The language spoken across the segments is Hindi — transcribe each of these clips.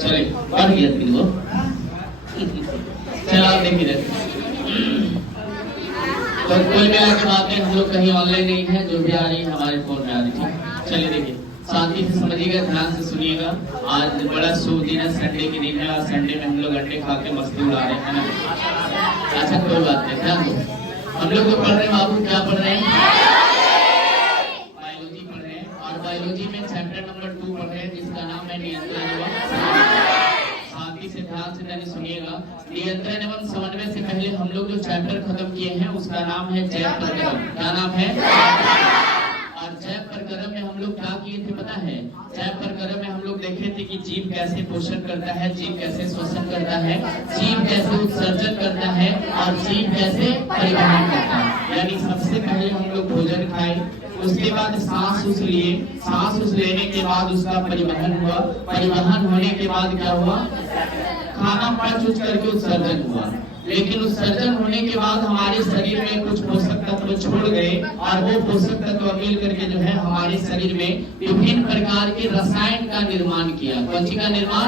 चले बढ़ गया तीन वो। चलो आप देखिए तो कुल मिला के बातें हम लोग कहीं ऑनलाइन नहीं है, जो भी आ रही है हमारे फोन में आ रही है। चलिए देखिए शांति से समझिएगा, ध्यान से सुनिएगा। आज बड़ा शुभ दिन है, संडे के दिन है और संडे में हम लोग अंडे खा के मस्ती उड़ा रहे हैं ना। अच्छा कोई बात नहीं, ध्यान दो। हम लोग तो पढ़ रहे हैं बाबू, क्या पढ़ रहे हैं? बायोलॉजी पढ़ रहे हैं और बायोलॉजी में चैप्टर नंबर 2 पढ़ रहे हैं जिसका नाम है नियंत्रण एवं। शांति से ध्यान से जाने सुनिएगा। नियंत्रण एवं समन्वय से पहले हम लोग जो चैप्टर खत्म किए हैं उसका नाम है जैव प्रकरण। क्या नाम है? और जैव प्रकरण में हम लोग क्या किए थे पता है? जैव प्रकरण में हम लोग देखे थे कि जीव कैसे पोषण करता है, जीव कैसे शोषण करता है, जीव कैसे उत्सर्जन करता है और जीव कैसे परिवहन करता है। यानी सबसे पहले हम लोग भोजन खाए, उसके बाद सांस उस लिए, सांस उस लेने के बाद उसका परिवहन हुआ, परिवहन होने के बाद क्या हुआ? खाना पच उच करके उत्सर्जन हुआ। लेकिन उत्सर्जन होने के बाद हमारे शरीर में कुछ पोषक तत्व छोड़ गए और वो पोषक तत्व मिल करके जो है हमारे शरीर में विभिन्न प्रकार के रसायन का निर्माण किया। कौन सी का निर्माण?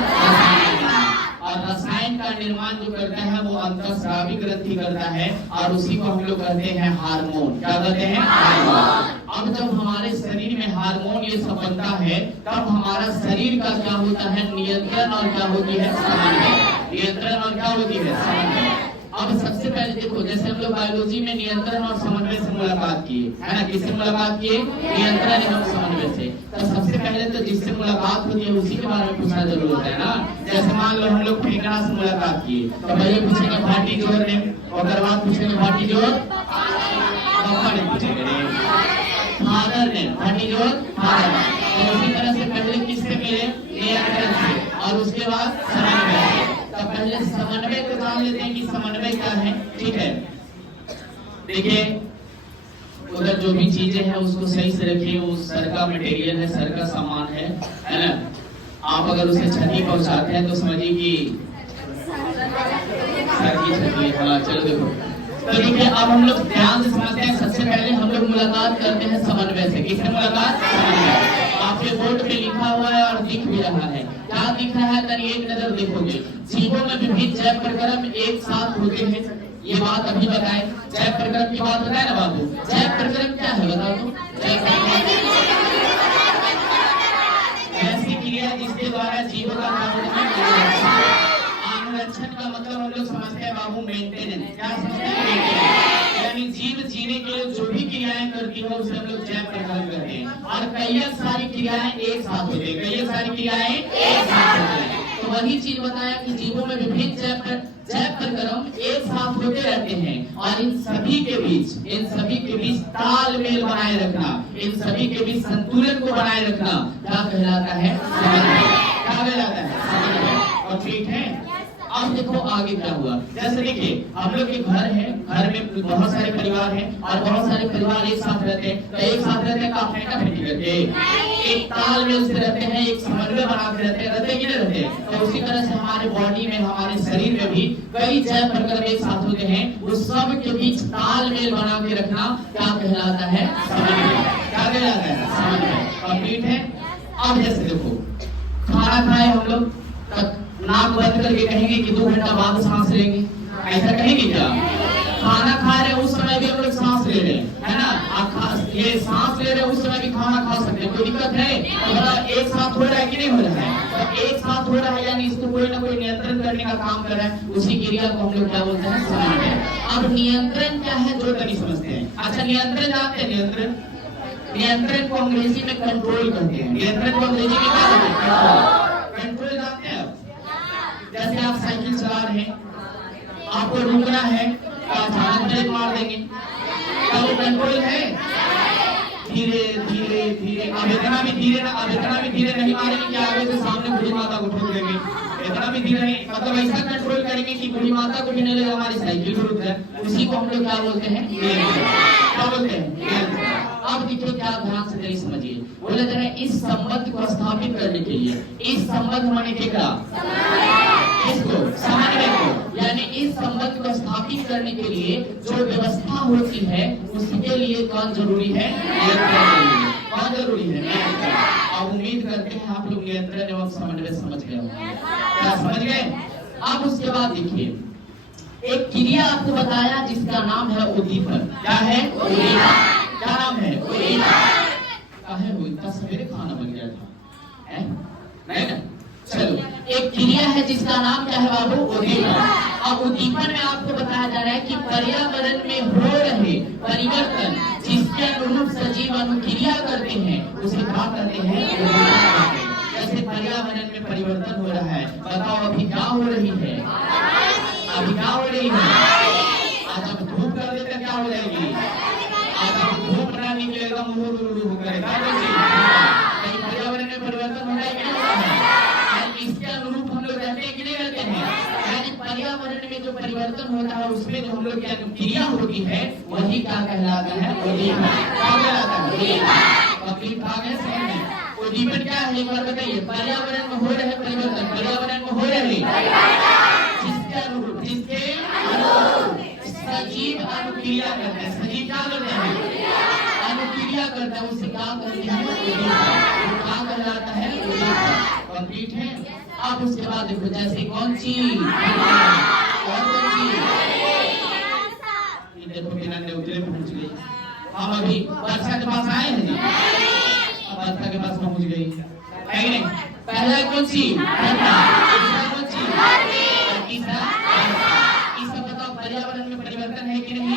और रसायन का निर्माण जो करता है वो अंतःस्रावी ग्रंथि करता है और उसी को हम लोग कहते हैं हार्मोन। क्या कहते हैं? हार्मोन। अब जब हमारे शरीर में हार्मोन ये सब बनता है तब हमारा शरीर का क्या होता है? नियंत्रण और क्या होती है? समन्वय। नियंत्रण और क्या होती है? समन्वय। अब सबसे पहले देखो, जैसे हम लोग बायोलॉजी में नियंत्रण और समन्वय से मुलाकात किए है ना। किससे मुलाकात किए? नियंत्रण एवं समन्वय से। तो सबसे पहले तो जिससे मुलाकात होती है उसी के बारे में पूछना जरूर होता है ना। जैसे मान लो हम लोग ठेकाना से मुलाकात किए तो पहले पूछेंगे भाटी जोड़ ने, और बाद पूछेंगे भाटी जोड़ पापा ने, पूछेंगे फादर ने, भाटी जोड़ फादर। तो उसी तरह से पहले किससे मिले? नियंत्रण से और उसके बाद समन्वय से। तो पहले समन्वय को जान लेते हैं कि समन्वय क्या है। ठीक है, देखिए उधर जो भी चीजें हैं उसको सही से रखिए। वो सर का मटेरियल है, सर का सामान है ना। आप अगर उसे क्षति पहुंचाते हैं तो समझिए कि सर की क्षति। हाँ चलो देखो, तो देखिए अब हम लोग ध्यान से समझते हैं। सबसे पहले हम लोग मुलाकात करते हैं समन्वय से। किससे मुलाकात? समन्वय। आपके बोर्ड पे लिखा हुआ है और दिख भी रहा है। क्या दिख रहा है? तनी एक नजर देखोगे। जीवों में विभिन्न जैव प्रकरण एक साथ होते हैं, ये बात अभी बताएं। जैव प्रकरण की बात बताए ना बाबू। जैव प्रकरण क्या है बताओ तो? ऐसी क्रिया जिसके द्वारा जीवों का अनुरक्षण का मतलब हम लोग समझते हैं बाबू मेंटेनेंस। क्या समझते हैं? यानी जीव जीने के लिए जो भी क्रियाएं करती है उसे हम लोग जैव प्रकरण कहते हैं। और कई सारी क्रियाएं एक साथ होती है, कई सारी क्रियाएं एक साथ होती है। तो वही चीज बताया कि जीवों में विभिन्न जैव प्रकरण एक साथ होते रहते हैं और इन सभी के बीच तालमेल बनाए रखना, इन सभी के बीच संतुलन को बनाए रखना क्या कहलाता है? समन्वय। क्या कहलाता है? समन्वय। और ठीक है, अब देखो आगे क्या हुआ। जैसे देखिए हम लोग के घर है, घर में बहुत सारे परिवार हैं और बहुत सारे परिवार एक साथ रहते हैं। तो एक साथ रहते हैं, काम फेंका फेंकी करते हैं, एक तालमेल से रहते हैं, एक समन्वय बना के रहते कि नहीं रहते? तो उसी तरह से हमारे बॉडी में, हमारे शरीर में भी कई जैव प्रकरण एक साथ होते हैं। उस सब के बीच तालमेल बना के रखना क्या कहलाता है? समन्वय। क्या कहलाता है? समन्वय। कंप्लीट है। अब जैसे देखो खाना खाए हम लोग, नाक बंद करके कहेंगे कि 2 घंटा बाद सांस लेंगे, ऐसा कहेंगे क्या? खाना खा रहे उस समय भी हम लोग सांस ले रहे हैं, है ना। ये सांस ले रहे उस समय भी खाना खा सकते हैं, कोई दिक्कत है? तो एक साथ हो रहा है कि नहीं हो रहा है? तो एक साथ हो रहा है यानी इसको कोई ना कोई नियंत्रण करने का काम कर रहा है। उसी क्रिया को हम लोग क्या बोलते हैं? समन्वय। अब नियंत्रण क्या है जो नहीं समझते हैं। अच्छा नियंत्रण जानते हैं? नियंत्रण को अंग्रेजी में कंट्रोल कहते हैं। नियंत्रण को अंग्रेजी में क्या कहते हैं? कंट्रोल जानते हैं? जैसे आप साइकिल चला रहे हैं, आपको रुकना है तो अचानक ब्रेक मार देंगे, क्या वो कंट्रोल है? धीरे धीरे धीरे, अब इतना भी धीरे नहीं मारेंगे कि आगे से सामने बूढ़ी माता को ठोक देंगे। इतना भी धीरे नहीं, मतलब ऐसा कंट्रोल करेंगे कि बूढ़ी माता को भी नहीं लगे हमारी साइकिल भी रुक जाए। उसी को हम लोग क्या बोलते हैं? क्या बोलते हैं? अब देखिए क्या ध्यान से नहीं समझिए। बोला जा रहा है इस संबंध को स्थापित करने के लिए, इस संबंध माने क्या? इसको समन्वय को, यानी इस संबंध को स्थापित करने के लिए जो व्यवस्था होती है उसके लिए कौन जरूरी है? कौन जरूरी है? अब उम्मीद करते हैं आप लोग नियंत्रण एवं समन्वय समझ गए होंगे। क्या समझ गए? अब उसके बाद देखिए, एक क्रिया आपको बताया जिसका नाम है उद्दीपन। क्या है? उद्दीपन। क्या नाम है? उद्दीपन। काहे हो इतना सवेरे खाना बन गया था, है? नहीं ना? चलो, एक क्रिया है जिसका नाम क्या है बाबू? उद्दीपन। अब उद्दीपन में आपको बताया जा रहा है कि पर्यावरण में हो रहे परिवर्तन जिसके अनुरूप सजीव अनुक्रिया करते हैं उसे क्या कहते हैं? उद्दीपन। जैसे पर्यावरण में परिवर्तन हो रहा है, बताओ अभी क्या हो रही है? अभी क्या हो रही है? आज हम धूप कर देते क्या हो जाएगी? आज हम धूप ना निकलेगा मुंह होकर पर्यावरण में परिवर्तन हो रहा है कि नहीं हो रहा है? इसके अनुरूप हम लोग रहते हैं कि नहीं रहते हैं? यानी पर्यावरण में जो परिवर्तन होता है उसमें जो हम लोग की अनुक्रिया होती है वही क्या कहलाता है? उद्दीपन। क्या कहलाता है? कंप्लीट भाग है समझ में। उद्दीपन क्या है एक बार बताइए? पर्यावरण में हो रहे परिवर्तन, पर्यावरण में हो रहे जिसके अनुरूप सजीव अनुक्रिया करते हैं। सजीव क्या करते हैं? अनुक्रिया करता है, उसे क्या करते हैं? क्या कहलाता है? कंप्लीट है। अब उसके बाद देखो, जैसे कौन चीज और कौन चीज, देखो बिना उतरे पहुंच गई। हम अभी वर्षा के पास आए हैं जी, अब वर्षा के पास पहुंच गई है कि नहीं? पहला कौन सी? दूसरा कौन सी? तीसरा बताओ पर्यावरण में परिवर्तन है कि नहीं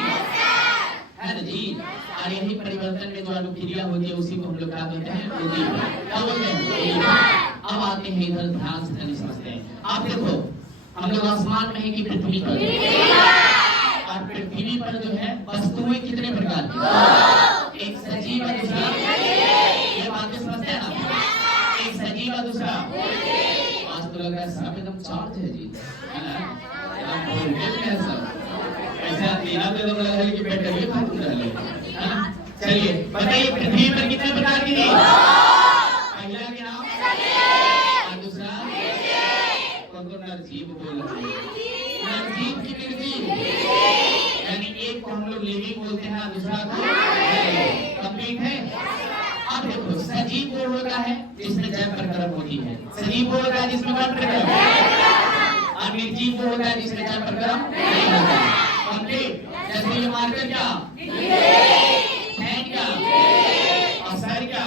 है ना जी? और यही परिवर्तन में जो अनुक्रिया होती है उसी को हम लोग क्या कहते हैं? उद्दीपन। क्या बोलते हैं? अब आते हैं इधर, ध्यान से समझते हैं। आप देखो, हम लोग आसमान में है कि पृथ्वी पर? और पृथ्वी पर जो है वस्तुएं कितने प्रकार की? एक सजीव है, दूसरा, ये बातें समझते हैं ना? एक सजीव है, दूसरा, आज तो लग रहा है सब एकदम चार्ज है जी, है ना? चलिए बताइए, पृथ्वी पर कितने प्रकार की थी? पहला क्या नाम? और दूसरा नरजीव बोल रहे हैं। नरजीव की निर्जीव, यानी एक को हम लोग लिविंग बोलते हैं, दूसरा को कंप्लीट है। अब देखो, सजीव वो होता है जिसमें जय प्रक्रम होती है, सजीव वो होता है जिसमें वन प्रक्रम, और निर्जीव वो होता है जिसमें जय प्रक्रम नहीं होता है। कंप्लीट। जैसे ये मार्कर क्या, क्या और सर क्या,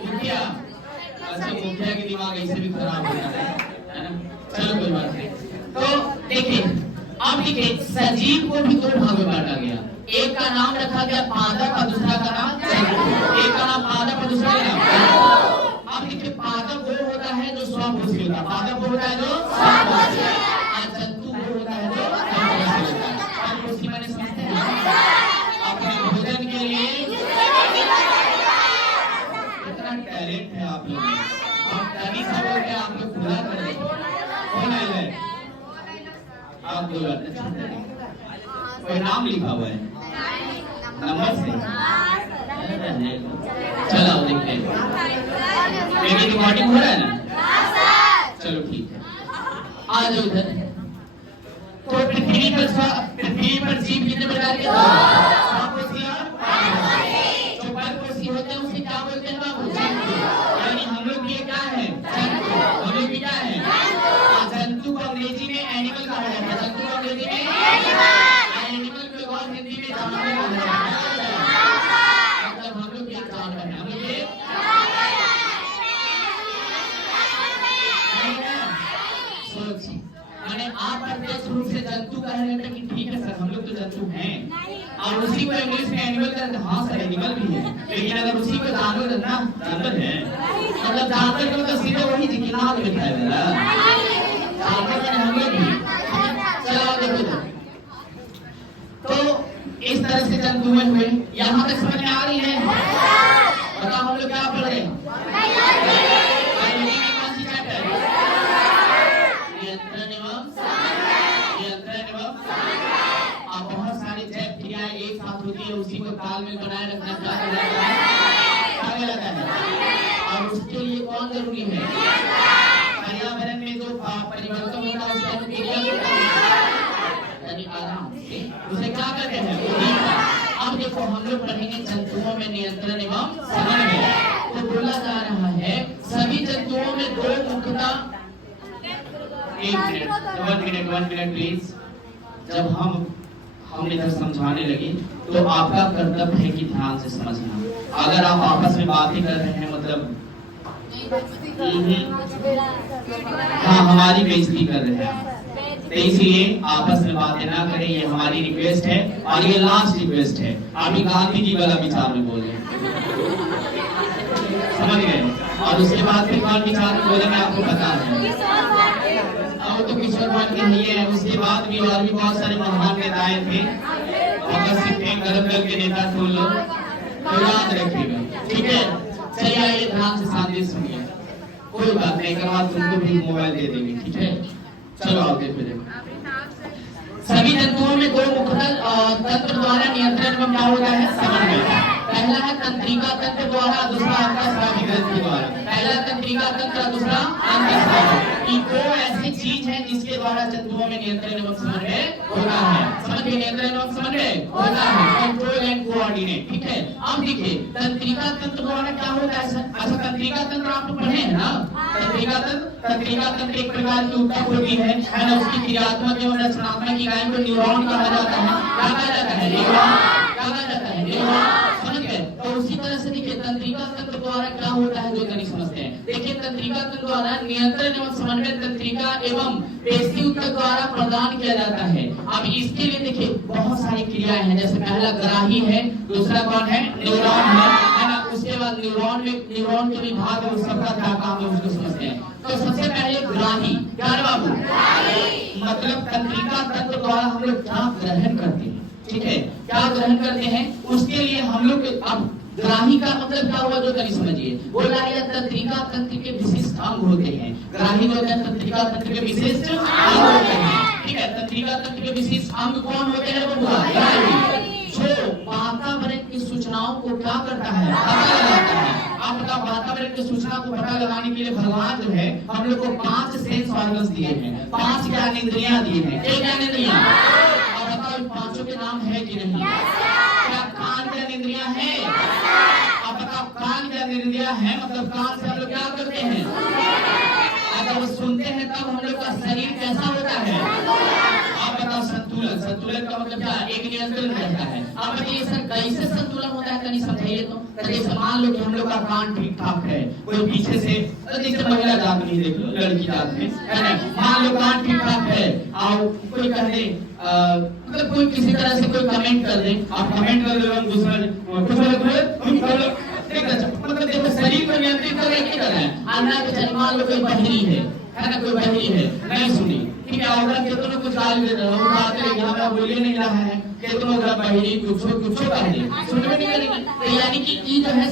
मुखिया। अच्छा, मुखिया की दिमाग ऐसे भी खराब हो जाता है ना? चलो कोई बात नहीं। तो देखिए, अब देखिए, सजीव को भी दो भागों में बांटा गया। एक का नाम रखा गया पादप और दूसरा का नाम जंतु। एक का नाम पादप और दूसरा का नाम। अब देखिए, पादप वो होता है जो स्वभोजी होता है, पादप वो होता है जो स्वभोजी, और जंतु वो होता है जो अपभोजी होता है। आप उसी माने समझते हैं? अपने भोजन के लिए कितना टैलेंट है आप लोगों में। आप तभी सब लोग क्या आप लोग पूरा कर देंगे। कौन है? आप लोग कोई नाम लिखा हुआ है नंबर से? चलो देखते हैं, मेरी रिकॉर्डिंग हो रहा है ना? चलो ठीक है, आ जाओ इधर। तो पृथ्वी पर जीव कितने प्रकार के? जो परपोषी होते हैं उसे क्या बोलते हैं बाबू? यानी हम लोग ये क्या है? जंतु। हम लोग क्या है? जंतु को अंग्रेजी में एनिमल कहा जाता है। जंतु को अंग्रेजी में एनिमल को और हिंदी में जानवर कहा जाता है। मतलब हम लोग ये जानवर हैं, हम लोग ये सोच, मैंने आप प्रत्यक्ष रूप से जंतु कह रहे हैं कि ठीक है सर, हम लोग तो जंतु हैं, और उसी को इंग्लिश में एनिमल कहते हैं। हाँ सर, एनिमल भी है, लेकिन अगर उसी को जानवर ना, जानवर है मतलब जानवर को तो सीधे वही जिकिना दिखाई दे रहा है, जानवर में हम लोग भी। चलो देखो, तो इस तरह से जंतु में हुए। यहाँ तक समझ में आ रही है? बताओ हम लोग क्या पढ़ रहे हैं? कौन सी चैप्टर? नियंत्रण एवं अब बहुत सारी जैव क्रियाएं एक साथ होती है, उसी को तालमेल बनाए रखना क्या लगता है? और उसके लिए कौन जरूरी है? पर्यावरण में जो परिवर्तन होता है उसका यानी आराम से उसे क्या कहते हैं? अब देखो, हम लोग पढ़ेंगे जंतुओं में नियंत्रण एवं समन्वय। तो बोला जा रहा है सभी जंतुओं में दो मुख्यता। One minute please. जब हम इधर समझाने लगे तो आपका कर्तव्य है कि ध्यान से समझना। अगर आप आपस में बात ही कर रहे हैं मतलब हाँ हमारी बेइज्जती कर रहे हैं, तो इसलिए आपस में बातें ना करें, ये हमारी रिक्वेस्ट है और ये लास्ट रिक्वेस्ट है। अभी गांधी जी वाला विचार में बोले समझ गए, और उसके बाद फिर कौन विचार में बोलेंगे आपको पता है। अब तो किशोर भाई के नहीं है, उसके बाद भी और भी बहुत सारे महान नेताएं थे, भगत सिंह थे, गरम दल के नेता थे लोग, तो याद रखिएगा ठीक है। चलिए आइए ध्यान से शांति सुनिए, कोई बात नहीं, एक बार तुमको भी मोबाइल दे देंगे ठीक है। चलो आगे फिर सभी जंतुओं में दो मुख्य तंत्र द्वारा नियंत्रण में क्या होता है समन्वय। पहला है तंत्रिका तंत्र द्वारा, दूसरा अंतःस्रावी ग्रंथि द्वारा। पहला तंत्रिका तंत्र, दूसरा अंतःस्रावी। ये दो ऐसी चीज है जिसके द्वारा जंतुओं में नियंत्रण एवं समन्वय होता है। समझिए नियंत्रण एवं समन्वय होता है, कंट्रोल एंड कोऑर्डिनेट ठीक है। अब देखिए तंत्रिका तंत्र द्वारा क्या होता है। अच्छा तंत्रिका तंत्र आप पढ़े हैं ना। तंत्रिका तंत्र एक प्रकार की ऊतक होती है ना, उसकी क्रियात्मक एवं रचनात्मक इकाई को न्यूरॉन कहा जाता है। क्या कहा जाता है न्यूरॉन, क्या कहा जाता है न्यूरॉन, समझ गए। तो उसी तरह से देखिए तंत्रिका तंत्र द्वारा क्या होता है जो नहीं समझते हैं। देखिए तंत्रिका तंत्र द्वारा नियंत्रण एवं समन्वय तंत्रिका एवं पेशी ऊतक द्वारा प्रदान किया जाता है। अब इसके लिए देखिए बहुत सारी क्रियाएं हैं, जैसे पहला ग्राही है, दूसरा कौन है न्यूरॉन है ना। उसके बाद न्यूरॉन में न्यूरॉन के विभाग है, उस सबका क्या काम है उसको समझते हैं। तो सबसे पहले ग्राही क्या है बाबू, मतलब तंत्रिका तंत्र द्वारा हम लोग क्या ग्रहण करते हैं ठीक है, क्या ग्रहण करते हैं उसके लिए हम लोग। अब ग्राही का मतलब क्या हुआ जो कहीं समझिए। बोला है तंत्रिका तंत्र के विशिष्ट अंग होते हैं। ग्राही जो है तंत्रिका तंत्र के विशिष्ट अंग होते हैं ठीक है। तंत्रिका तंत्र के विशिष्ट अंग कौन होते हैं बबुआ, ग्राही, जो वातावरण की सूचनाओं को क्या करता है पता लगाता है। आप बताओ वातावरण की सूचना को पता लगाने के लिए भगवान जो है हम लोग को 5 सेंस ऑर्गन्स दिए हैं, 5 ज्ञानेंद्रियां दी हैं। क्या ज्ञानेंद्रियां, अब बताओ पांचों के नाम है कि नहीं। क्या कान ज्ञानेंद्रियां है, अब बताओ कान ज्ञानेंद्रियां है, मतलब कान से हम लोग क्या करते हैं, अगर वो सुनते हैं तब हम लोग का शरीर कैसा होता है। आप बताओ संतुलन, संतुलन का मतलब क्या, एक नियंत्रण रहता है। आप बताइए सर कैसे संतुलन होता है कहीं समझाइए तो। जैसे मान लो कि हम लोग का कान ठीक ठाक है, कोई पीछे से जैसे महिला जात में देख लो, लड़की जात में है ना, मान लो कान ठीक ठाक है और कोई कह दे मतलब कोई किसी तरह से कोई कमेंट कर दे, आप कमेंट कर दो दूसरा मतलब देखो शरीर को नियंत्रित कर रहे क्या कर रहे हैं। अन्ना के मान लो कोई बहरी है ना, कोई बहरी है नहीं सुनी ठीक है, औरत के तो कुछ गाली दे रहा हूं, बात है यहां पे बोले नहीं रहा है कि तुम अगर बहरी कुछ कह दे सुन में नहीं करेगी। तो यानी कि ये जो है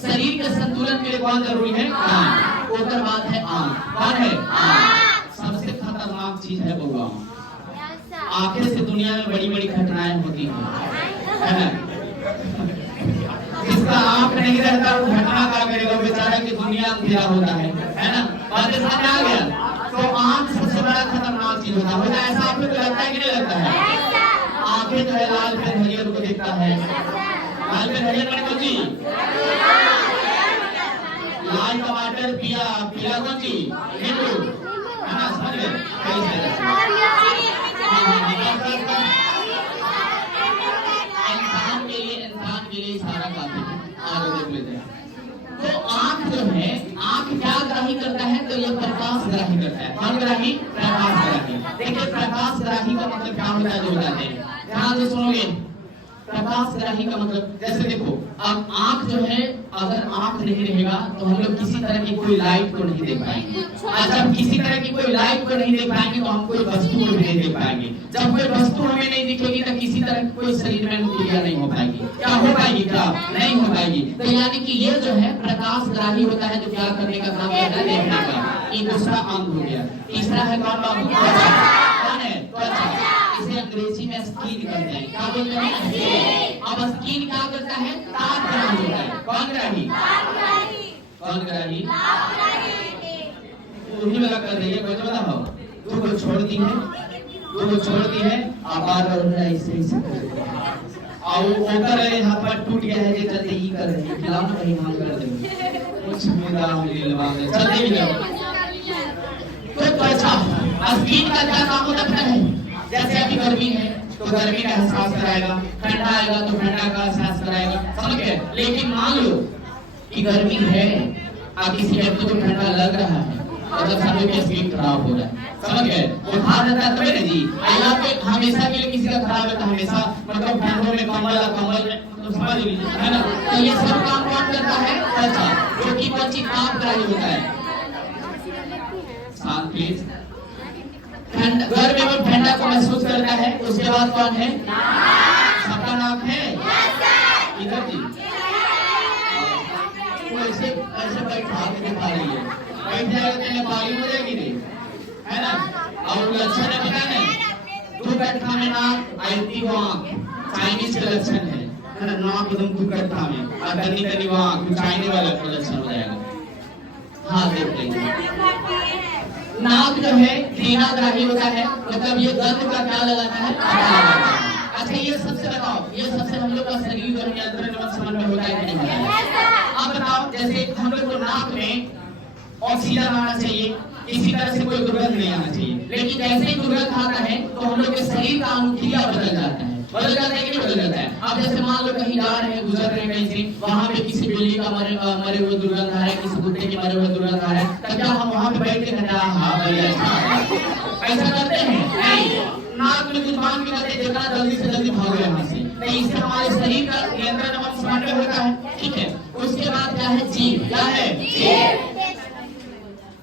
शरीर के संतुलन के लिए कौन जरूरी है, कान। ओकर बात है आंख, कौन है आंख, सबसे खतरनाक चीज है बउआ। आंखें से दुनिया में बड़ी बड़ी घटनाएं होती है ना। जिसका आंख नहीं रहता वो घटना क्या करेगा बेचारा की दुनिया अंधेरा होता है ना। बात समझ आ गया। तो आंख सबसे बड़ा खतरनाक चीज होता है। ऐसा आप लोग को लगता है कि नहीं लगता है। आंखें जो है लाल पेन हरियर को देखता है, लाल पेन हरियर मैंने कौन सी, लाल टमाटर पीला, पीला कौन सी नींबू है ना, समझ गए। इंसान के लिए सारा काफी है, आगे देख लेते हैं। तो आंख जो है, आंख क्या ग्राही करता है, तो ये प्रकाश ग्राही करता है। कौन ग्राही, प्रकाश ग्राही। देखिए प्रकाश ग्राही का मतलब क्या होता है जो बताते हैं, ध्यान से सुनोगे। प्रकाश ग्राही का मतलब जैसे देखो अब आंख जो है, अगर आंख नहीं रहेगा तो हम लोग किसी तरह की कोई लाइट को नहीं देख पाएंगे। जब किसी तरह की कोई लाइट को नहीं देख पाएंगे तो हम कोई वस्तु को भी नहीं देख पाएंगे। जब कोई वस्तु हमें नहीं दिखेगी तो किसी तरह की कोई शरीर में क्रिया नहीं हो पाएगी। क्या हो पाएगी, क्या नहीं हो पाएगी। तो यानी कि ये जो है प्रकाश ग्राही होता है, जो क्या करने का काम करता है, देखने का। ये दूसरा अंग हो गया। तीसरा है कौन बाबू, कौन है, इसे अंग्रेजी में स्किन कहते हैं। क्या बोलते हैं, अब स्किन क्या करता है, ताप ग्राही होता है। कौन ग्राही, कौन ग्राही, उन्हीं वाला कर रही है। कोई तो बताओ, दो को छोड़ती है, दो को छोड़ती है, आबाद और ऐसे और वो कर रहे हाथ पर टूट गया है जे चलते ही कर रहे खिलाओ ना कहीं हम कर देंगे कुछ मेरा मिल लवांगे चलते ही नहीं तो अच्छा स्किन का क्या काम होता है जैसे अभी गर्मी है तो गर्मी का एहसास कराएगा ठंडा आएगा तो ठंडा का एहसास कराएगा समझ गए लेकिन मान लो कि गर्मी है और किसी व्यक्ति को ठंडा लग रहा है और जब सामने की स्किन खराब हो रहा है समझ गए बुखार रहता है तो जी यहाँ पे हमेशा के लिए किसी का खराब है तो हमेशा मतलब ठंडों में कम्बल में तो समझ लीजिए है ना तो ये सब काम कौन करता है त्वचा जो कि त्वची काम कार्य होता है शांत प्लीज गर्मी में ठंडा को महसूस करता है उसके बाद कौन है सबका नाक है इधर जी ऐसे ऐसे बैठा के दिखा रही है बैठ जाएगा तो नेपाली हो जाएगी रे है ना और लक्षण है पता नहीं दो कट्ठा में नाक आयती को आंख चाइनीज के लक्षण है ना नाक एकदम दो कट्ठा में और कनी कनी वो आंख चाइनीज वाला लक्षण हो जाएगा हाँ देख लीजिए नाक जो है क्रियाग्राही होता है मतलब ये गंध का क्या लगाता है अच्छा ये सबसे बताओ ये सबसे हम लोग का शरीर और नियंत्रण में समन्वय होता है कि नहीं होता है अब बताओ जैसे हम लोग को नाक में ऑक्सीजन आना चाहिए किसी तरह से कोई दुर्गंध नहीं आना चाहिए लेकिन जैसे ही दुर्गंध आता है तो हम लोग के शरीर का अनुक्रिया बदल जाता है कि नहीं बदल जाता है अब जैसे मान लो कहीं जा रहे हैं गुजर रहे हैं कहीं से वहां पे किसी बिल्ली का मरे हुए दुर्गंध आ रहा है किसी कुत्ते के मरे हुए दुर्गंध आ रहा है तो क्या हम वहां पे बैठ के कहते हैं हाँ भैया ऐसा करते हैं नहीं नाक में कुछ बांध के कहते जितना जल्दी से जल्दी भागो यहाँ से नहीं इससे हमारे शरीर का नियंत्रण और समन्वय होता है ठीक है उसके बाद क्या है जीभ क्या है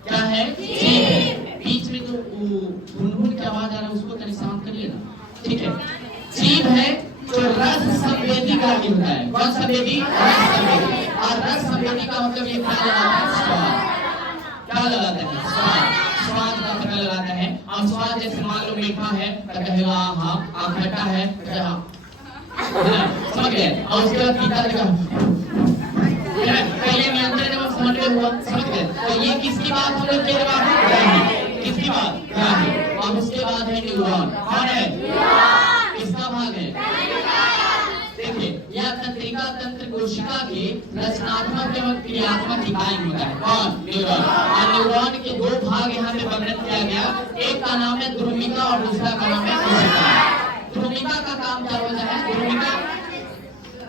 क्या है जीभ बीच में जो भुनभुन की आवाज आ रहा है उसको कहीं शांत करिए ना ठीक है जीभ है जो रस संवेदी का होता है कौन संवेदी रस संवेदी और रस संवेदी का मतलब ये क्या लगाता है स्वाद क्या लगाता है स्वाद का पता लगाता है और स्वाद जैसे मान लो मीठा है तो कहेगा हाँ खट्टा है समझ गए और उसके बाद पीता रहेगा पहले नियंत्रण जब समन्वय हुआ समझ गए तो ये किसकी बात हम लोग कह रहे हैं किसकी बात और उसके बाद है न्यूरॉन कौन है किसका भाग है देखिए यह तंत्रिका तंत्र कोशिका के रचनात्मक एवं क्रियात्मक इकाई होता है कौन न्यूरॉन और न्यूरॉन के दो भाग यहाँ पे वर्णन किया गया एक का नाम है ध्रुमिका और दूसरा का नाम है कोशिका ध्रुमिका का काम क्या होता है ध्रुमिका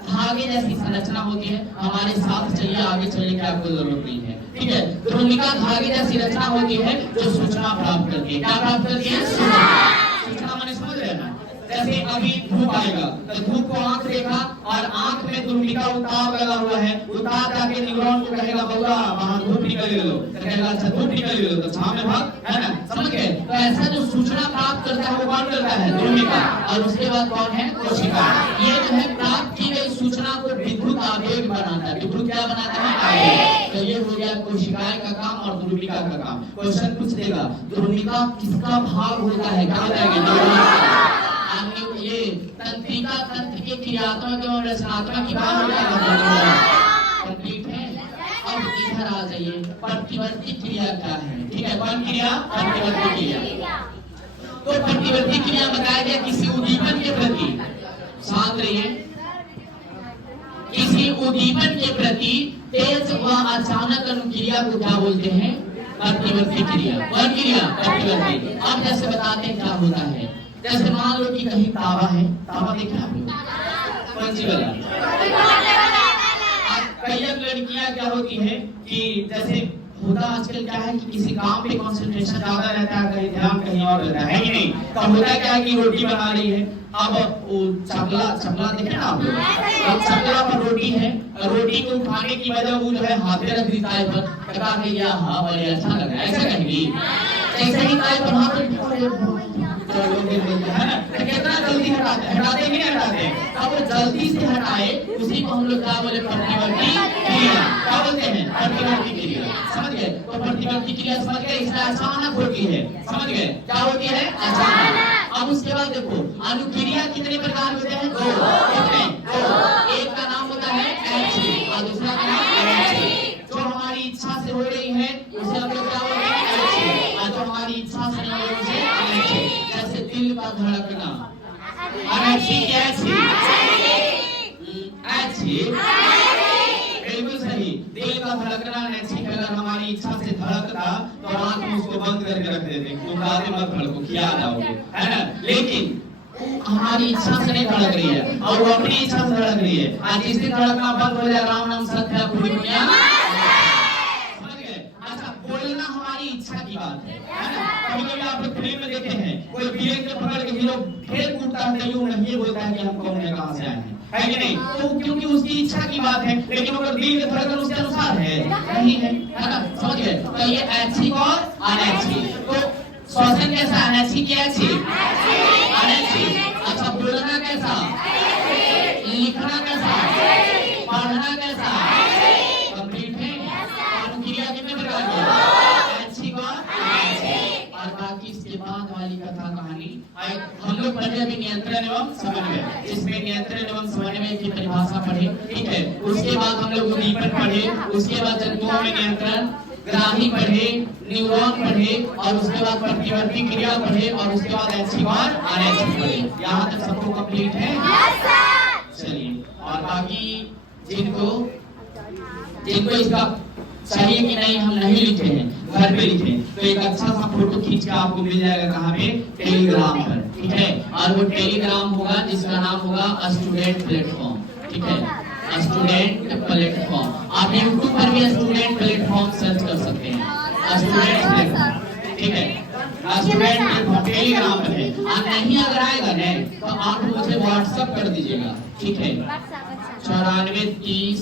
धागे जैसी संरचना होती है हमारे साथ चलिए आगे चलने की आपको जरूरत नहीं है ठीक है ध्रुमिका धागे जैसी रचना होती है जो सूचना प्राप्त करती है क्या प्राप्त करती है सूचना मैंने समझ रहे हैं जैसे अभी धूप आएगा तो धूप को आंख देखा और आंख में ध्रुमिका उतार लगा हुआ है उतार जाके न्यूरॉन को कहेगा बउआ वहां धूप निकल लो तो कहेगा अच्छा धूप निकल लो तो छांव में भाग है ना समझ गए तो ऐसा जो सूचना प्राप्त करता है वो कौन करता है ध्रुमिका और उसके बाद कौन है कोशिका ये जो है प्राप्त की गई सूचना को विद्युत आवेग बनाता है विद्युत क्या बनाता है आवेग तो ये हो गया कोशिकाएं का काम और ध्रुमिका का काम क्वेश्चन पूछ देगा ध्रुमिका किसका भाग होता है क्या बताएंगे ये तंत्रिका तंत्र के क्रियात्मक और रचनात्मक की बात हो जाएगा कंप्लीट है अब इधर आ जाइए प्रतिवर्ती क्रिया क्या है ठीक है कौन क्रिया प्रतिवर्ती क्रिया तो प्रतिवर्ती क्रिया बताया गया किसी उद्दीपन के प्रति शांत रहिए किसी उद्दीपन के प्रति तेज व अचानक अनुक्रिया को क्या बोलते हैं प्रतिवर्ती क्रिया कौन क्रिया प्रतिवर्ती अब जैसे बताते हैं क्या होता है जैसे मान लो कि कहीं तावा है तावा देखा आप लोग कौन सी वाला कई लड़कियां क्या होती है कि जैसे होता आजकल क्या है कि किसी काम पे कंसंट्रेशन ज्यादा रहता है कहीं ध्यान कहीं और रहता है कि नहीं तो होता क्या है कि रोटी बना रही है अब वो चपला देखे ना आप लोग चपला पर रोटी है रोटी को उठाने की वजह वो जो है हाथे रख दी ताई पर कहा कि या हाँ बड़े अच्छा लग रहा है ऐसा कहेंगी ऐसे ही ताई पर हाथ कितना जल्दी हटाते नहीं हटाते अब वो जल्दी से हटाए उसी को हम लोग क्या बोले प्रतिवर्ती क्रिया क्या बोलते हैं प्रतिवर्ती क्रिया समझ गए तो प्रतिवर्ती क्रिया समझ गए इसका अचानक होती है समझ गए क्या होती है अचानक अब उसके बाद देखो अनुक्रिया कितने प्रकार होते हैं दो कितने दो एक का नाम होता है ऐच्छिक और दूसरा का नाम अनैच्छिक जो हमारी इच्छा से हो रही है उसे हम लोग क्या बोलते हैं ऐच्छिक और जो हमारी इच्छा से नहीं हो रही उसे अनैच्छिक जैसे दिल का धड़कना अनैच्छिक ऐच्छिक याद आओगे, है ना। लेकिन हमारी इच्छा से नहीं धड़क रही है और वो अपनी इच्छा से धड़क रही है। आज जिस दिन धड़कना बंद हो जाए, राम नाम सत्य है, पूरी दुनिया समझ गए। अच्छा, बोलना हमारी इच्छा की बात है ना। कभी कभी आप लोग फिल्म में देखे हैं, कोई विलेन को पकड़ के हीरो ढेर कूदता है, यूं नहीं बोलता है कि हम कौन है, कहां से आए हैं, है कि नहीं। तो क्योंकि उसकी इच्छा की बात है, लेकिन अगर दिल की धड़कन उसके अनुसार है नहीं है ना, समझ गए। तो ये ऐच्छिक और अनैच्छिक। तो श्वसन कैसा, अनैच्छिक की ऐच्छिक, अनैच्छिक। अच्छा, बोलना कैसा, लिखना कैसा, पढ़ना कैसा, कंप्लीट है। क्रिया कितने प्रकार की, ऐच्छिक और अनैच्छिक। और बाकी इसके बाद वाली कथा कहानी हम लोग पढ़े अभी नियंत्रण एवं समन्वय, जिसमें नियंत्रण एवं समन्वय की परिभाषा पढ़े, ठीक है। उसके बाद हम लोग उद्दीपन पढ़े, उसके बाद जंतुओं में नियंत्रण, ग्राही पढ़े, न्यूरॉन पढ़े, और उसके बाद प्रतिवर्ती क्रिया पढ़े, और उसके बाद ऐच्छिक और अनैच्छिक पढ़े। यहाँ तक सबको कंप्लीट है। चलिए, और बाकी जिनको इसका चाहिए कि नहीं हम नहीं लिखे हैं, घर पे लिखे, तो एक अच्छा सा फोटो खींच के आपको मिल जाएगा, कहाँ पे, टेलीग्राम पर, ठीक है। और वो टेलीग्राम होगा जिसका नाम होगा स्टूडेंट प्लेटफॉर्म, ठीक है, स्टूडेंट प्लेटफॉर्म। आप यूट्यूब पर भी स्टूडेंट प्लेटफॉर्म सर्च कर सकते हैं, स्टूडेंट प्लेटफॉर्म, ठीक है। स्टूडेंट प्लेटफॉर्म टेलीग्राम पर है। और नहीं अगर आएगा ना, तो आप मुझे व्हाट्सएप कर दीजिएगा, ठीक है, 94 30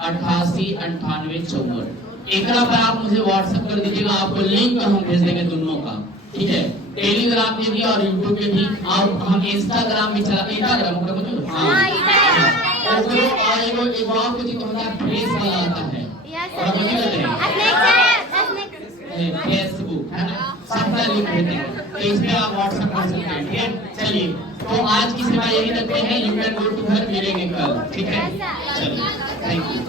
88 98 54। एक पर आप मुझे व्हाट्सएप कर दीजिएगा, आपको लिंक हम भेज देंगे दोनों का, ठीक है। टेलीग्राम के भी और यूट्यूब के भी, और हम इंस्टाग्राम भी चला, इंस्टाग्राम और एक आपको जो होता है फेस वाला आता है, फेसबुक, है ना, सबका लिंक भेज देंगे, तो इसमें आप व्हाट्सएप कर सकते हैं, ठीक है। चलिए, तो आज की सेवा यही रखते हैं, यू कैन गो टू घर, मिलेंगे कल, ठीक है। चलिए, थैंक यू।